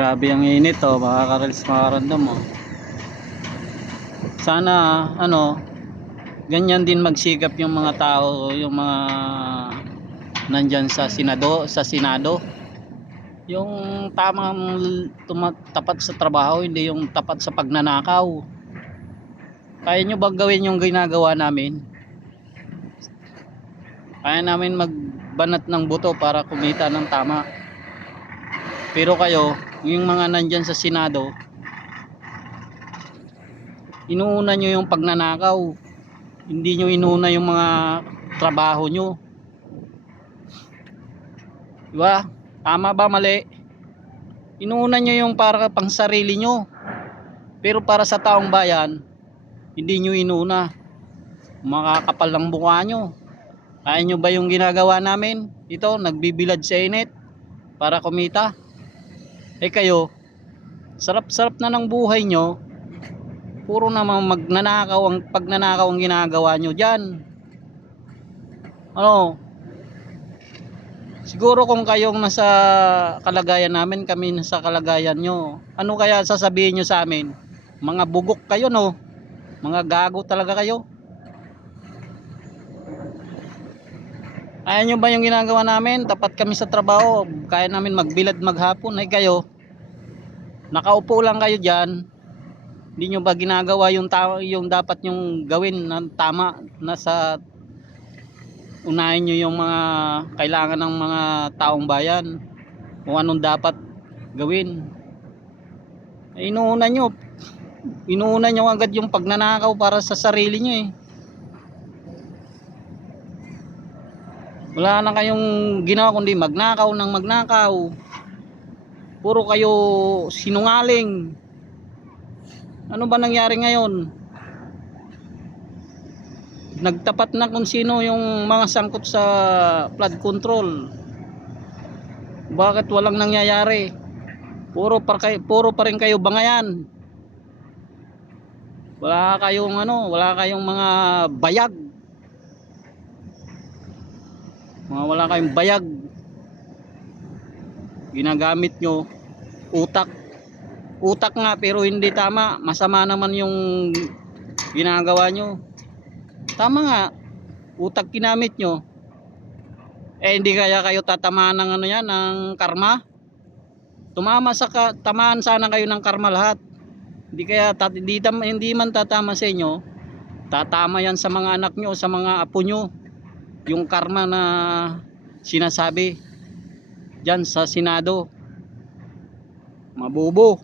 Grabe ang init oh, makaka-release makaramdam mo. Sana ganyan din magsikap yung mga tao, yung mga nandyan sa Senado. Yung tamang tapat sa trabaho, hindi yung tapat sa pagnanakaw. Kaya nyo bang gawin yung ginagawa namin? Kaya namin magbanat ng buto para kumita ng tama. Pero kayo, yung mga nandyan sa Senado, inuuna nyo yung pagnanakaw, hindi nyo inuuna yung mga trabaho nyo, diba? Tama ba, mali? Inuuna nyo yung para pang sarili nyo, pero para sa taong bayan hindi nyo inuna. Makakapal ng mukha nyo. Kaya nyo ba yung ginagawa namin? Ito, nagbibilad sa init para kumita. Kayo, sarap-sarap na ng buhay nyo, puro naman pagnanakaw ang ginagawa nyo dyan. Siguro kung kayong nasa kalagayan namin, kami nasa kalagayan nyo, ano kaya sasabihin nyo sa amin? Mga bugok kayo, no? Mga gago talaga kayo. Kaya nyo ba yung ginagawa namin? Tapat kami sa trabaho, kaya namin magbilad maghapon. Kayo, nakaupo lang kayo dyan, hindi nyo ba ginagawa yung dapat nyong gawin na tama? Unahin nyo yung mga kailangan ng mga taong bayan, kung anong dapat gawin. Inuuna nyo agad yung pagnanakaw para sa sarili nyo. Wala na kayong ginawa kundi magnakaw ng magnakaw. Puro kayo sinungaling. Ano ba nangyari ngayon? Nagtapat na kung sino yung mga sangkot sa flood control. Bakit walang nangyayari? Puro pa rin kayo bangayan. Wala kayong mga bayag. Wala kayong bayag. Ginagamit nyo utak. Utak nga pero hindi tama. Masama naman yung ginagawa nyo. Tama nga, utak ginamit nyo. Hindi kaya kayo tatamaan ng ng karma? Tamaan sana kayo ng karma lahat. Hindi man tatama sa inyo, tatama yan sa mga anak nyo, sa mga apo nyo. Yung karma na sinasabi dyan sa Senado. Mabubo.